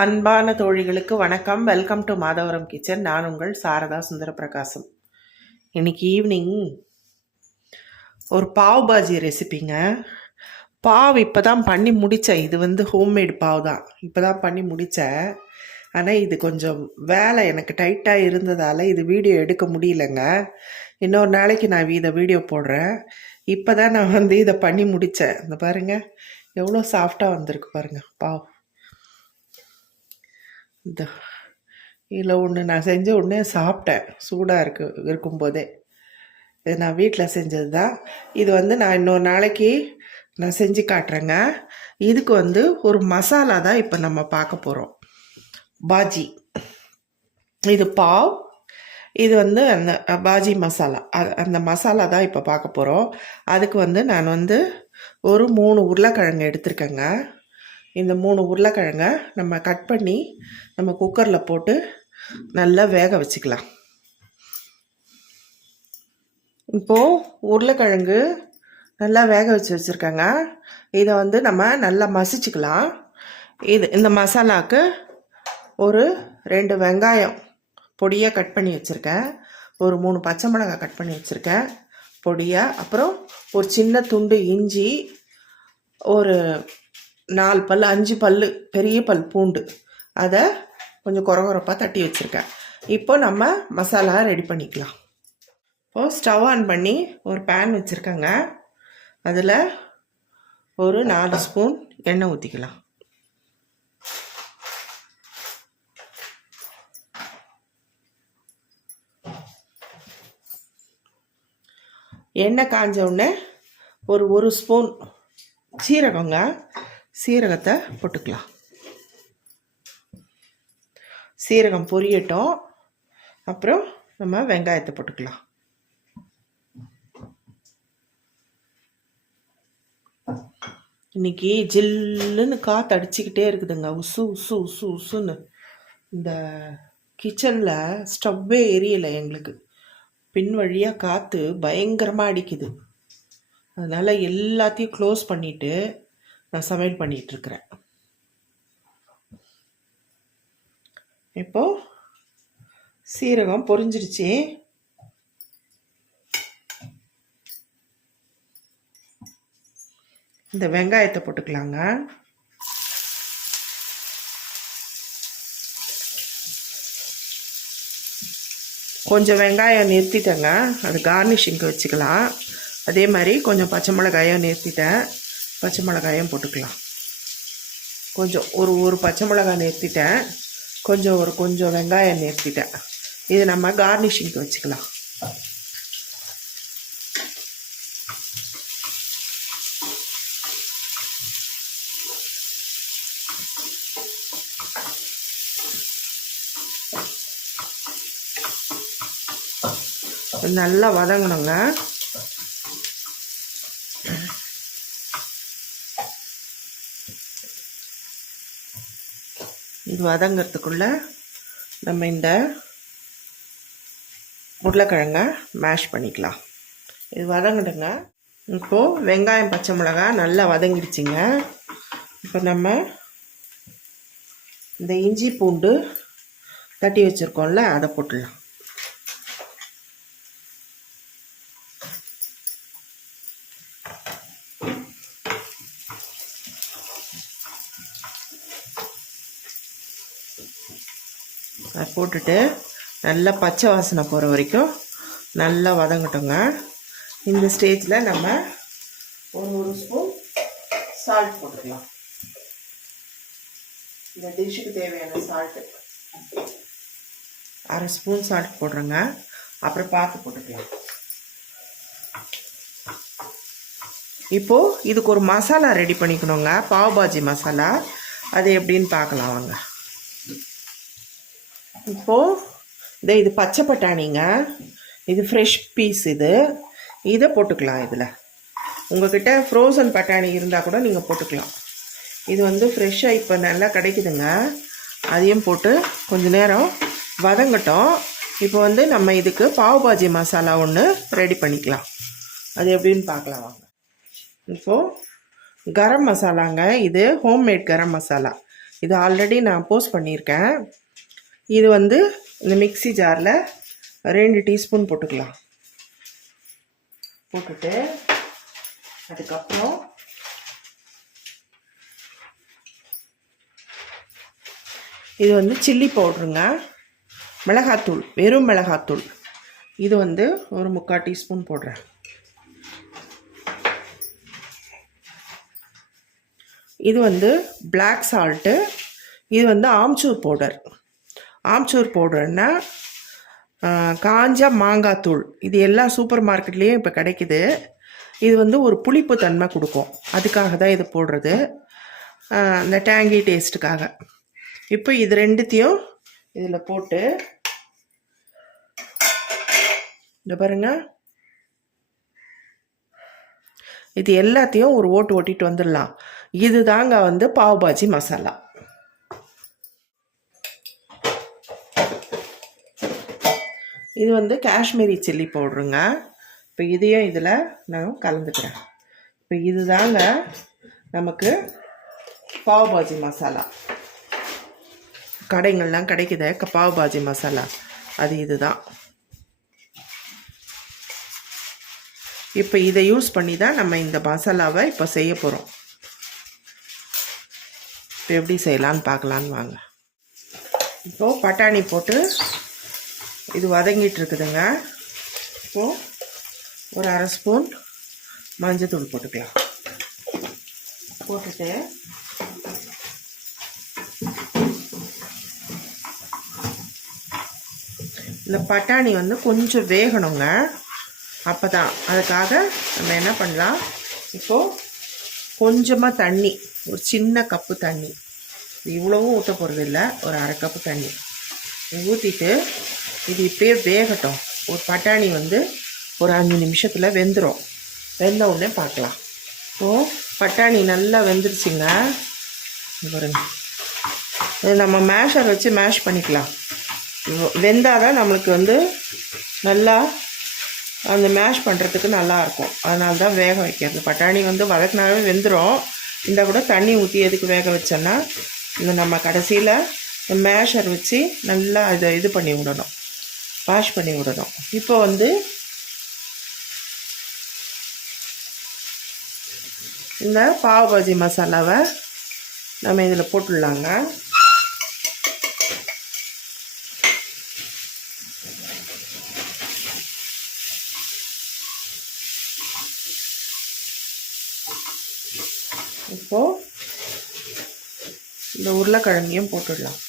அன்பான தோழிகளுக்கு வணக்கம். Welcome to Madhavaram kitchen. நான் உங்கள் சாரதா சுந்தரபிரகாசம். இன்னைக்கு ஈவினிங் ஒரு பாவ் பாஜி ரெசிபிங்க. பாவ் இப்போ தான் பண்ணி முடித்தேன். இது ஹோம்மேட் பாவ் தான், இப்போ தான் பண்ணி முடித்தேன். ஆனால் இது கொஞ்சம் வேலை எனக்கு டைட்டாக இருந்ததால் இது வீடியோ எடுக்க முடியலங்க. இன்னொரு நாளைக்கு நான் இதை வீடியோ போடுறேன். இப்போ தான் நான் இதை பண்ணி முடித்தேன். இந்த பாருங்கள் எவ்வளோ சாஃப்டாக வந்திருக்கு பாருங்கள் பாவ். இந்த இதில் ஒன்று நான் செஞ்ச உடனே சாப்பிட்டேன், சூடாக இருக்கும்போதே. இது நான் வீட்டில் செஞ்சது தான். இது நான் இன்னொரு நாளைக்கு நான் செஞ்சு காட்டுறேங்க. இதுக்கு ஒரு மசாலா தான் இப்போ நம்ம பார்க்க போகிறோம். பாஜி, இது பாவ், இது அந்த பாஜி மசாலா, அந்த மசாலா தான் இப்போ பார்க்க போகிறோம். அதுக்கு நான் ஒரு 3 உருளைக்கிழங்கு எடுத்திருக்கேங்க. இந்த 3 உருளைக்கிழங்க நம்ம கட் பண்ணி நம்ம குக்கரில் போட்டு நல்லா வேக வச்சுக்கலாம். இப்போது உருளைக்கிழங்கு நல்லா வேக வச்சுருக்கேங்க. இதை நம்ம நல்லா மசிச்சுக்கலாம். இந்த மசாலாவுக்கு ஒரு 2 வெங்காயம் பொடியாக கட் பண்ணி வச்சுருக்கேன். ஒரு 3 பச்சை மிளகாய் கட் பண்ணி வச்சுருக்கேன் பொடியாக. அப்புறம் ஒரு சின்ன துண்டு இஞ்சி, ஒரு 4 பல் 5 பல் பெரிய பல் பூண்டு, அதை கொஞ்சம் கொரகொரப்பாக தட்டி வச்சுருக்கேன். இப்போ நம்ம மசாலா ரெடி பண்ணிக்கலாம். இப்போது ஸ்டவ் ஆன் பண்ணி ஒரு பேன் வச்சுருக்கேங்க. அதில் ஒரு 4 ஸ்பூன் எண்ணெய் ஊற்றிக்கலாம். எண்ணெய் காஞ்ச உடனே ஒரு ஸ்பூன் சீரகங்க, சீரகத்தை போட்டுக்கலாம். சீரகம் பொரியட்டும். அப்புறம் நம்ம வெங்காயத்தை போட்டுக்கலாம். இன்னைக்கு ஜில்லுன்னு காற்று அடிச்சுக்கிட்டே இருக்குதுங்க, உசு உசு உசு உசுன்னு. இந்த கிச்சனில் ஸ்டவ்வே எரியலை எங்களுக்கு. பின் வழியாக காற்று பயங்கரமாக அடிக்குது. அதனால் எல்லாத்தையும் க்ளோஸ் பண்ணிவிட்டு நான் சமையல் பண்ணிகிட்ருக்கிறேன். இப்போது சீரகம் பொரிஞ்சிடுச்சு. இந்த வெங்காயத்தை போட்டுக்கலாங்க. கொஞ்சம் வெங்காயம் நிறுத்திட்டேங்க, அது கார்னிஷிங்க்கு வச்சுக்கலாம். அதே மாதிரி கொஞ்சம் பச்சை மிளகாயும் நிறுத்திட்டேன், பச்சை மிளகாயும் போட்டுக்கலாம். கொஞ்சம் ஒரு பச்சை மிளகாய் நிறுத்திட்டேன், கொஞ்சம் வெங்காயம் நிறுத்திட்டேன். இது நம்ம கார்னிஷிங்க்கு வச்சுக்கலாம். நல்லா வதங்கணுங்க. இது வதங்கிறதுக்குள்ள நம்ம இந்த உருளைக்கிழங்க மேஷ் பண்ணிக்கலாம். இது வதங்கிடுங்க. இப்போது வெங்காயம் பச்சை மிளகாய் நல்லா வதங்கிடுச்சிங்க. இப்போ நம்ம இந்த இஞ்சி பூண்டு தட்டி வச்சுருக்கோம்ல, அதை போட்டுடலாம். அதை போட்டுட்டு நல்லா பச்சை வாசனை போகிற வரைக்கும் நல்லா வதங்கட்டுங்க. இந்த ஸ்டேஜில் நம்ம ஒரு ஸ்பூன் சால்ட் போட்டுக்கலாம். இந்த டிஷ்ஷுக்கு தேவையான சால்ட்டு 1/2 ஸ்பூன் சால்ட் போடுறேங்க. அப்புறம் பார்த்து போட்டுக்கலாம். இப்போது இதுக்கு ஒரு மசாலா ரெடி பண்ணிக்கணுங்க, பாவ் பாஜி மசாலா. அது எப்படின்னு பார்க்கலாம் வாங்க. இப்போது இது பச்சை பட்டாணிங்க, இது ஃப்ரெஷ் பீஸ். இதை போட்டுக்கலாம். இதில் உங்கள்கிட்ட ஃப்ரோசன் பட்டாணி இருந்தால் கூட நீங்கள் போட்டுக்கலாம். இது ஃப்ரெஷ்ஷாக இப்போ நல்லா கிடைக்குதுங்க. அதையும் போட்டு கொஞ்சம் நேரம் வதங்கட்டும். இப்போ நம்ம இதுக்கு பாவ் பாஜி மசாலா ஒன்று ரெடி பண்ணிக்கலாம். அது எப்படின்னு பார்க்கலாம் வாங்க. இப்போது கரம் மசாலாங்க, இது ஹோம்மேட் கரம் மசாலா. இது ஆல்ரெடி நான் போஸ்ட் பண்ணியிருக்கேன். இது வந்து இந்த மிக்ஸி ஜாரில் 2 டீஸ்பூன் போட்டுக்கலாம். போட்டுட்டு அதுக்கப்புறம் இது வந்து சில்லி பவுட்ருங்க, மிளகாத்தூள், வெறும் மிளகாத்தூள். இது வந்து ஒரு 3/4 டீஸ்பூன் போடுறேன். இது வந்து பிளாக் சால்ட்டு. இது வந்து ஆம்ச்சூர் பவுடர். ஆம்ச்சூர் பவுடர்னா காஞ்ச மாங்காய் தூள். இது எல்லா சூப்பர் மார்க்கெட்லேயும் இப்போ கிடைக்குது. இது வந்து ஒரு புளிப்பு தன்மை கொடுக்கும், அதுக்காக தான் இது போடுறது, அந்த டேங்கி டேஸ்ட்டுக்காக. இப்போ இது ரெண்டுத்தையும் இதில் போட்டு இந்த பாருங்க, இது எல்லாத்தையும் ஒரு ஓட்டு ஓட்டிட்டு வந்துடலாம். இது தாங்க வந்து பாவ் பாஜி மசாலா. இது வந்து காஷ்மீரி சில்லி பவுடருங்க. இப்போ இதையும் இதில் நான் கலந்துக்கிறேன். இப்போ இது தாங்க நமக்கு பாவ் பாஜி மசாலா. கடைங்கள்லாம் கிடைக்குது பாவ் பாஜி மசாலா, அது இதுதான். இப்போ இதை யூஸ் பண்ணி தான் நம்ம இந்த மசாலாவை இப்போ செய்ய போகிறோம். இப்போ எப்படி செய்யலான்னு பார்க்கலான்னு வாங்க. இப்போது பட்டாணி போட்டு இது வதங்கிட்டு இருக்குதுங்க. இப்போது ஒரு 1/2 ஸ்பூன் மஞ்சத்தூள் போட்டுக்கலாம். போட்டுட்டு இந்த பட்டாணி வந்து கொஞ்சம் வேகணுங்க, அப்போ தான். அதுக்காக நம்ம என்ன பண்ணலாம், இப்போது கொஞ்சமாக தண்ணி, ஒரு சின்ன கப்பு தண்ணி, இவ்வளவும் ஊற்ற போகிறது இல்லை, ஒரு 1/2 கப்பு தண்ணி ஊற்றிட்டு இது இப்படியே வேகட்டும். ஒரு பட்டாணி வந்து ஒரு 5 நிமிஷத்தில் வெந்துடும். வெந்த உடனே பார்க்கலாம். இப்போது பட்டாணி நல்லா வெந்துருச்சுங்க. பாருங்க, இது நம்ம மேஷர் வச்சு மேஷ் பண்ணிக்கலாம். வெந்தால் தான் நம்மளுக்கு வந்து நல்லா அந்த மேஷ் பண்ணுறதுக்கு நல்லாயிருக்கும். அதனால தான் வேக வைக்கிறது. பட்டாணி வந்து வதக்கினாவே வெந்துடும். இந்த கூட தண்ணி ஊற்றி எதுக்கு வேக வச்சோன்னா, இந்த நம்ம கடைசியில் மேஷர் வச்சு நல்லா இதை இது பண்ணி விடணும், வாஷ் பண்ணி விடணும். இப்போ வந்து இந்த பாவ் பாஜி மசாலாவை நம்ம இதில் போட்டுடலாங்க. இப்போது இந்த உருளைக்கிழங்கையும் போட்டுடலாம்.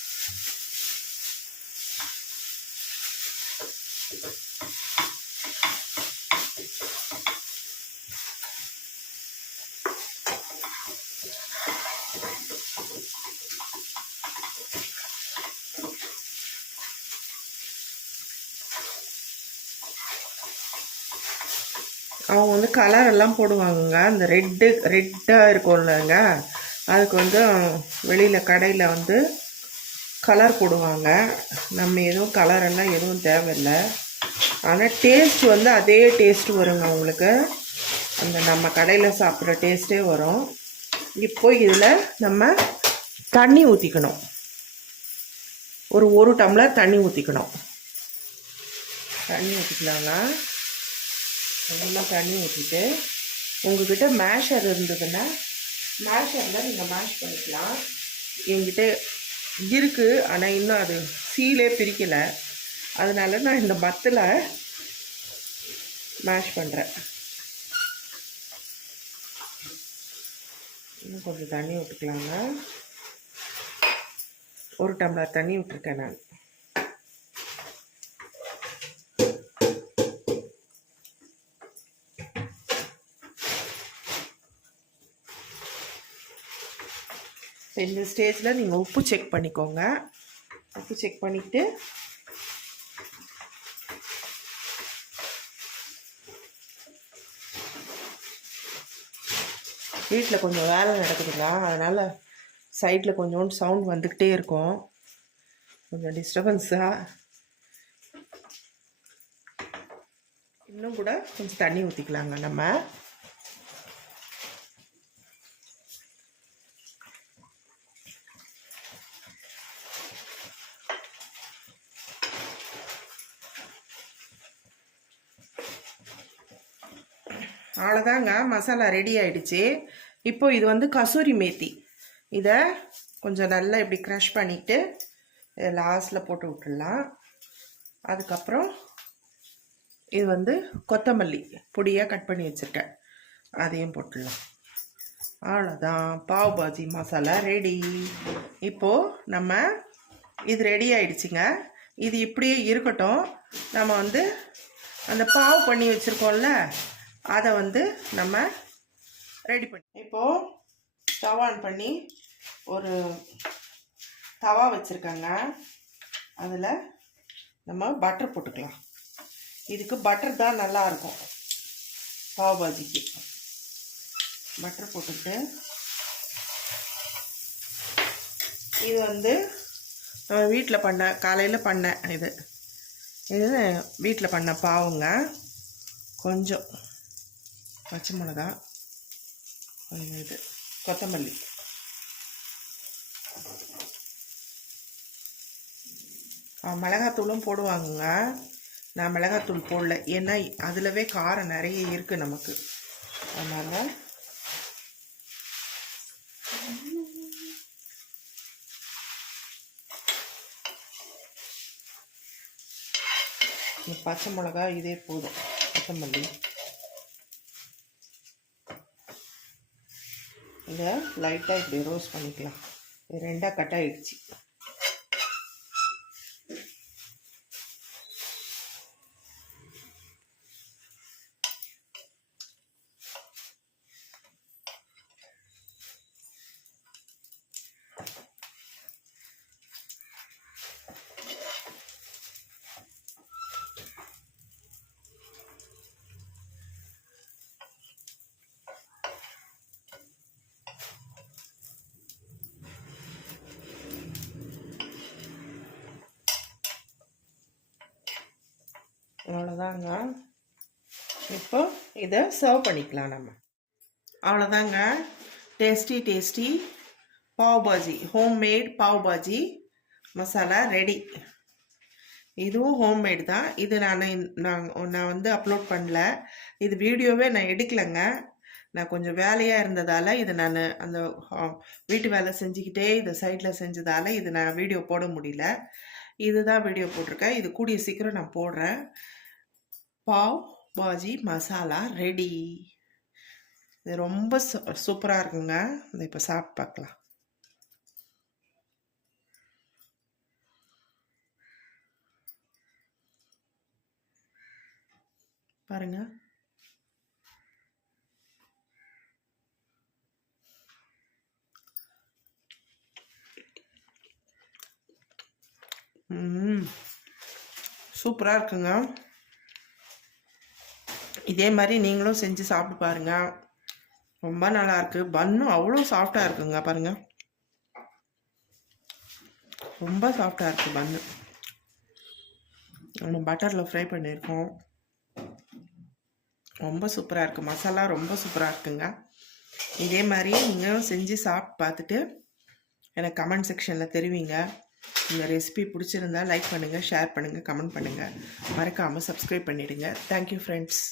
அவங்க வந்து கலர் எல்லாம் போடுவாங்கங்க. அந்த ரெட்டாக இருக்கும்லங்க, அதுக்கு வந்து வெளியில் கடையில் வந்து கலர் போடுவாங்க. நம்ம எதுவும் கலரெல்லாம் எதுவும் தேவையில்லை. ஆனால் டேஸ்ட் வந்து அதே டேஸ்ட்டு வருங்க உங்களுக்கு. அந்த நம்ம கடையில் சாப்பிட்ற டேஸ்ட்டே வரும். இப்போ இதில் நம்ம தண்ணி ஊற்றிக்கணும். ஒரு டம்ளர் தண்ணி ஊற்றிக்கணும். தண்ணி ஊற்றிக்கலாங்க. நல்லா தண்ணி ஊற்றிட்டு, உங்கள்கிட்ட மேஷர் இருந்ததுன்னா மேஷரில் நீங்கள் மேஷ் பண்ணிக்கலாம். என்கிட்ட இருக்குது, ஆனால் இன்னும் அது சீலே பிரிக்கலை. அதனால நான் இந்த மத்தில் மேஷ் பண்ணுறேன். இன்னும் கொஞ்சம் தண்ணி விட்டுக்கலாங்க. 1 டம்ளர் தண்ணி விட்டுருக்கேன் நான். இந்த ஸ்டேஜில் நீங்கள் உப்பு செக் பண்ணிக்கோங்க. உப்பு செக் பண்ணிவிட்டு வீட்டில் கொஞ்சம் வேலை நடக்குதுங்க, அதனால் சைடில் கொஞ்சோண்டு சவுண்ட் வந்துக்கிட்டே இருக்கும், கொஞ்சம் டிஸ்டர்பன்ஸாக. இன்னும் கூட கொஞ்சம் தண்ணி ஊற்றிக்கலாங்க நம்ம. அவ்வளோதாங்க, மசாலா ரெடி ஆயிடுச்சு. இப்போ இது வந்து கசூரி மேத்தி. இதை கொஞ்சம் நல்லா இப்படி க்ரஷ் பண்ணிவிட்டு லாஸ்ட்டில் போட்டு விட்டுடலாம். அதுக்கப்புறம் இது வந்து கொத்தமல்லி பொடியாக கட் பண்ணி வச்சுருக்கேன், அதையும் போட்டுடலாம். அவ்வளோதான், பாவ் பாஜி மசாலா ரெடி. இப்போது நம்ம இது ரெடி ஆயிடுச்சுங்க. இது இப்படியே இருக்கட்டும். நம்ம வந்து அந்த பாவ் பண்ணி வச்சுருக்கோம்ல, அதை வந்து நம்ம ரெடி பண்ணி இப்போது ஸ்டவ் ஆன் பண்ணி ஒரு தவா வச்சுருக்கேங்க. அதில் நம்ம பட்டர் போட்டுக்கலாம். இதுக்கு பட்டர் தான் நல்லாயிருக்கும் பாவ் பாஜிக்கு. பட்டர் போட்டுட்டு இது வந்து வீட்டில் பண்ண காலையில் பண்ணேன். இது வீட்டில் பண்ண பாவுங்க. கொஞ்சம் பச்சை மிளகா, கொஞ்சம் இது கொத்தமல்லி, மிளகாத்தூளும் போடுவாங்க. நான் மிளகாத்தூள் போடல, ஏன்னா அதிலவே காரம் நிறைய இருக்குது நமக்கு. அதனால் பச்சை மிளகா இதே போதும். கொத்தமல்லி இதை லைட்டாக இப்படி ரோஸ்ட் பண்ணிக்கலாம். இது ரெண்டாக கட் ஆகிடுச்சு. அவ்வளோதாங்க. இப்போ இதை சர்வ் பண்ணிக்கலாம் நம்ம. அவ்வளோதாங்க, tasty pav bhaji, homemade pav bhaji masala ready. இதுவும் ஹோம்மேட் தான். இது நான் வந்து அப்லோட் பண்ணல. இது வீடியோவே நான் எடுக்கலைங்க. நான் கொஞ்சம் வேலையாக இருந்ததால் இது நான் அந்த வீட்டு வேலை செஞ்சுக்கிட்டே இதை சைடில் செஞ்சதால் இது நான் வீடியோ போட முடியல. இதுதான் வீடியோ போட்டிருக்கேன். இது கூடிய சீக்கிரம் நான் போடுறேன். பாவ் பாஜி மசாலா ரெடி. இது ரொம்ப சூப்பராக இருக்குங்க. இதை இப்போ சாப்பிட்டு பார்க்கலாம். பாருங்க. சூப்பராக இருக்குங்க. இதே மாதிரி நீங்களும் செஞ்சு சாப்பிட்டு பாருங்க. ரொம்ப நல்லா இருக்கு. பன்னும் அவ்வளோ சாஃப்டாக இருக்குங்க. பாருங்க, ரொம்ப சாஃப்டாக இருக்கு பன்னு. நம்ம பட்டரில் ஃப்ரை பண்ணியிருக்கோம். ரொம்ப சூப்பராக இருக்குது. மசாலா ரொம்ப சூப்பராக இருக்குங்க. இதே மாதிரி நீங்களும் செஞ்சு சாப்பிட்டு பார்த்துட்டு எனக்கு கமெண்ட் செக்ஷனில் தெரிவிங்க. இந்த ரெசிபி பிடிச்சிருந்தா லைக் பண்ணுங்கள், ஷேர் பண்ணுங்கள், கமெண்ட் பண்ணுங்கள். மறக்காமல் சப்ஸ்கிரைப் பண்ணிவிடுங்க. Thank you friends.